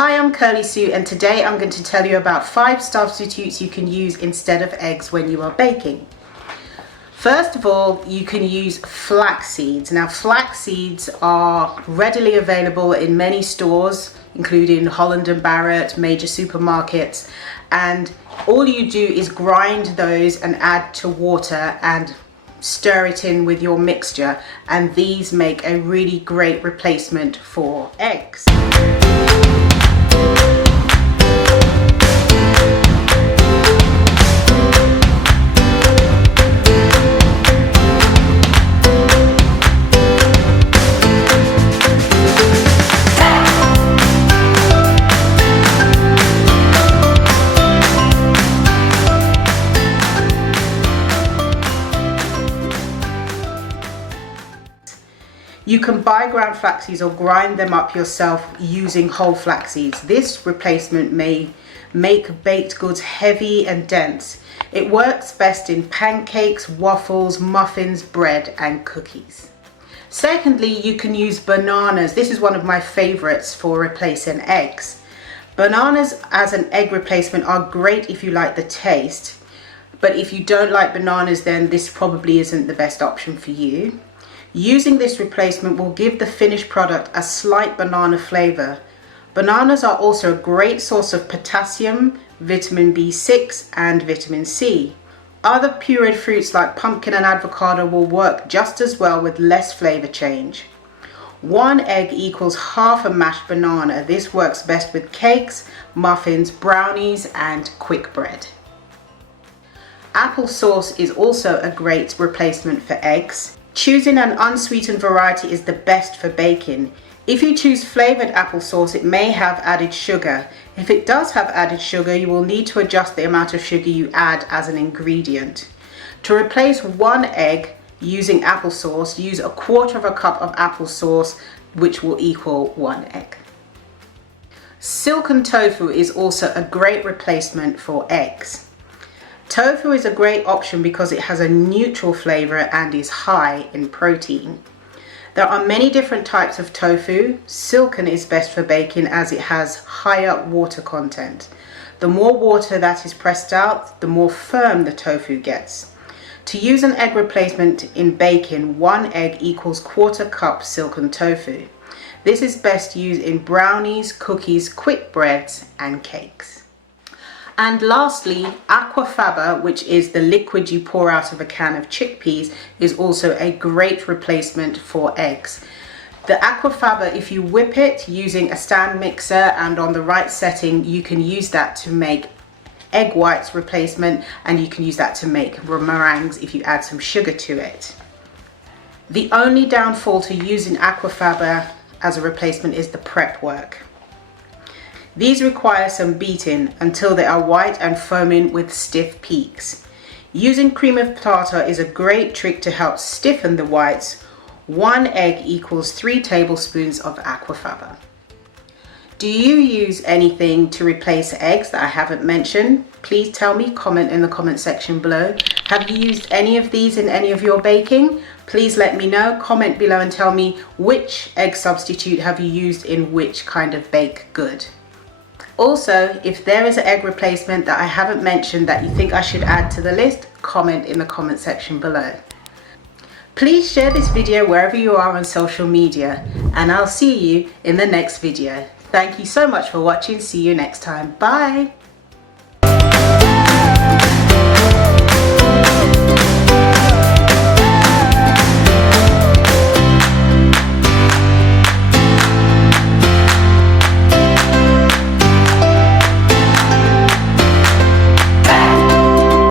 Hi, I'm Kirly-sue, and today I'm going to tell you about 5 substitutes you can use instead of eggs when you are baking. First of all, you can use flax seeds. Now, flax seeds are readily available in many stores, including Holland & Barrett, major supermarkets, and all you do is grind those and add to water and stir it in with your mixture, and these make a really great replacement for eggs. You can buy ground flax seeds or grind them up yourself using whole flax seeds. This replacement may make baked goods heavy and dense. It works best in pancakes, waffles, muffins, bread and cookies. Secondly, you can use bananas. This is one of my favorites for replacing eggs. Bananas as an egg replacement are great if you like the taste, but if you don't like bananas, then this probably isn't the best option for you. Using this replacement will give the finished product a slight banana flavor. Bananas are also a great source of potassium, vitamin B6 and vitamin C. Other pureed fruits like pumpkin and avocado will work just as well with less flavor change. 1 egg equals half a mashed banana. This works best with cakes, muffins, brownies and quick bread. Applesauce is also a great replacement for eggs. Choosing an unsweetened variety is the best for baking. If you choose flavored applesauce, it may have added sugar. If it does have added sugar, you will need to adjust the amount of sugar you add as an ingredient. To replace 1 egg using applesauce, use 1/4 cup of applesauce, which will equal 1 egg. Silken tofu is also a great replacement for eggs. Tofu is a great option because it has a neutral flavor and is high in protein. There are many different types of tofu. Silken is best for baking as it has higher water content. The more water that is pressed out, the more firm the tofu gets. To use an egg replacement in baking, 1 egg equals 1/4 cup silken tofu. This is best used in brownies, cookies, quick breads and cakes. And lastly, aquafaba, which is the liquid you pour out of a can of chickpeas, is also a great replacement for eggs. The aquafaba, if you whip it using a stand mixer and on the right setting, you can use that to make egg whites replacement, and you can use that to make meringues if you add some sugar to it. The only downfall to using aquafaba as a replacement is the prep work. These require some beating until they are white and foaming with stiff peaks. Using cream of tartar is a great trick to help stiffen the whites. 1 egg equals 3 tablespoons of aquafaba. Do you use anything to replace eggs that I haven't mentioned? Please tell me, comment in the comment section below. Have you used any of these in any of your baking? Please let me know. Comment below and tell me which egg substitute have you used in which kind of baked good. Also, if there is an egg replacement that I haven't mentioned that you think I should add to the list, comment in the comment section below. Please share this video wherever you are on social media, and I'll see you in the next video. Thank you so much for watching. See you next time. Bye.